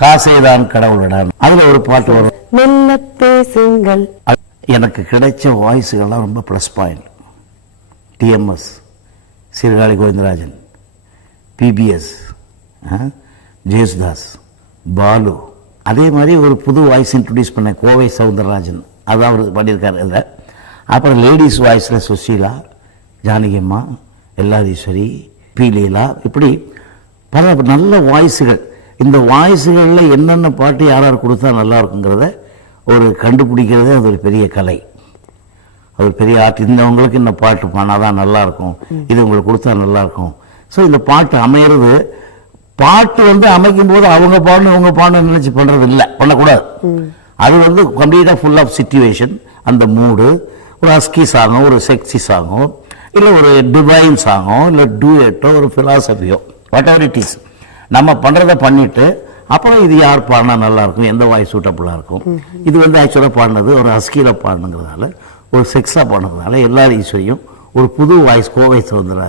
காசேதான் கடவுளிடம் அதுல ஒரு பாட்டு வரும். மெல்ல பேசுங்கள் எனக்கு கிடைச்ச வாய்ஸுகள்லாம் ரொம்ப plus point TMS Sirkazhi Govindarajan PBS Yesudas Balu. அதே மாதிரி ஒரு புது வாய்ஸ் இன்ட்ரடியூஸ் பண்ண கோவை சவுந்தரராஜன். அதான் அவர் பண்ணியிருக்காரு இதில் அப்புறம் லேடிஸ் வாய்ஸில் சுசீலா ஜானகியம்மா எல்லாதீஸ்வரி பி லீலா இப்படி பல நல்ல வாய்ஸுகள் இந்த வாய்ஸுகளில் என்னென்ன பாட்டு யார் யார் கொடுத்தா நல்லா இருக்குங்கிறத ஒரு கண்டுபிடிக்கிறதே அது ஒரு பெரிய கலை. அது ஒரு பெரிய ஆர்ட். இந்தவங்களுக்கு இந்த பாட்டு பாடினா தான் நல்லா இருக்கும் இது உங்களுக்கு கொடுத்தா நல்லா இருக்கும் ஸோ இந்த பாட்டு அமையிறது பாட்டு வந்து அமைக்கும் போது அவங்க பாடணும் இவங்க பாடணும் நினைச்சு பண்றது இல்லை பண்ணக்கூடாது அது வந்து கம்ப்ளீட்டாக ஃபுல் ஆஃப் சுச்சுவேஷன் அந்த மூடு ஒரு அஸ்கி சாங்கோ ஒரு செக்ஸி சாங்கோ இல்லை ஒரு டிவைன் சாங்கோ இல்லை டூயட்டோ ஒரு ஃபிலாசபியோ வாட் எவர் இட் இஸ் நம்ம பண்ணுறத பண்ணிட்டு அப்புறம் இது யார் பாடினா நல்லா இருக்கும் எந்த வாய்ஸ் சூட்டபுளாக இருக்கும். இது வந்து ஆக்சுவலாக பாடினது ஒரு அஸ்கியில் பாடினுங்கிறதால ஒரு செக்ஸாக பாடினதுனால எல்லா ஈஸ்வரியும் ஒரு புது வாய்ஸ் கோவை சுதந்திரா